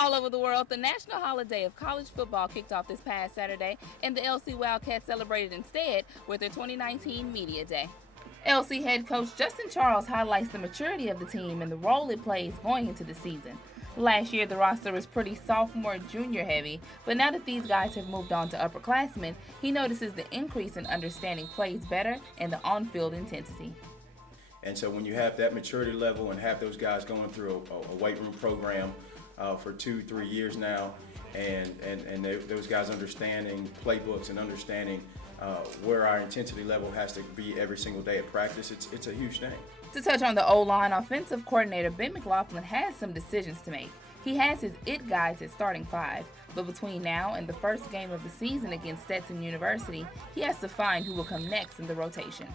All over the world, the national holiday of college football kicked off this past Saturday, and the LC Wildcats celebrated instead with their 2019 Media Day. LC head coach Justin Charles highlights the maturity of the team and the role it plays going into the season. Last year, the roster was pretty sophomore, junior heavy, but now that these guys have moved on to upperclassmen, he notices the increase in understanding plays better and the on-field intensity. And so when you have that maturity level and have those guys going through a weight room program for 2-3 years now, and those guys understanding playbooks and understanding where our intensity level has to be every single day at practice, it's a huge thing. To touch on the O-line, offensive coordinator Ben McLaughlin has some decisions to make. He has his it guys at starting 5, but between now and the first game of the season against Stetson University, he has to find who will come next in the rotation.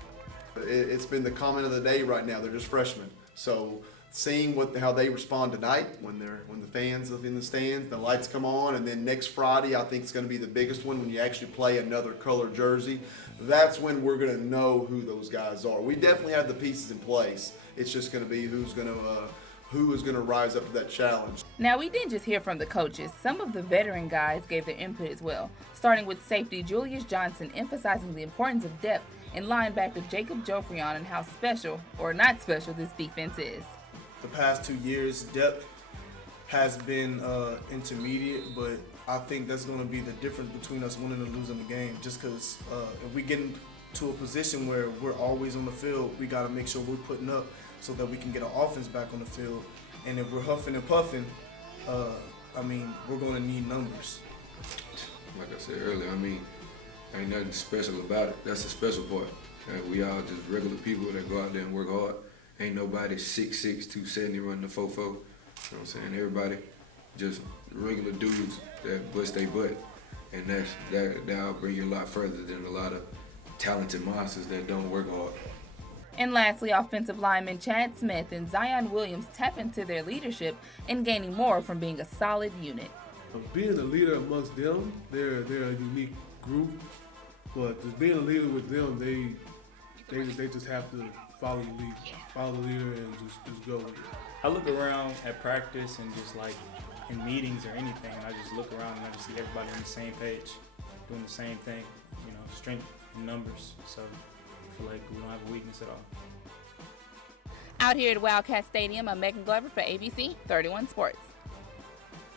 It's been the comment of the day right now. They're just freshmen, so seeing how they respond tonight when the fans are in the stands, the lights come on, and then next Friday I think it's going to be the biggest one when you actually play another color jersey. That's when we're going to know who those guys are. We definitely have the pieces in place. It's just going to be who is going to rise up to that challenge. Now, we didn't just hear from the coaches. Some of the veteran guys gave their input as well, starting with safety Julius Johnson emphasizing the importance of depth and linebacker Jacob Joffrion and how special, or not special, this defense is. The past 2 years, depth has been intermediate, but I think that's going to be the difference between us winning and losing the game. Just because if we get into a position where we're always on the field, we got to make sure we're putting up so that we can get our offense back on the field. And if we're huffing and puffing, we're going to need numbers. Like I said earlier, ain't nothing special about it. That's the special part. We all just regular people that go out there and work hard. Ain't nobody 6'6", 270 running the 4-4. You know what I'm saying? Everybody just regular dudes that bust their butt. And that'll bring you a lot further than a lot of talented monsters that don't work hard. And lastly, offensive linemen Chad Smith and Zion Williams tap into their leadership and gaining more from being a solid unit. Being a leader amongst them, they're a unique group, but just being a leader with them, they just have to follow the leader and just go with it. I look around at practice and just like in meetings or anything, I just look around and I just see everybody on the same page, doing the same thing, strength in numbers. So I feel like we don't have a weakness at all. Out here at Wildcat Stadium, I'm Megan Glover for ABC 31 Sports.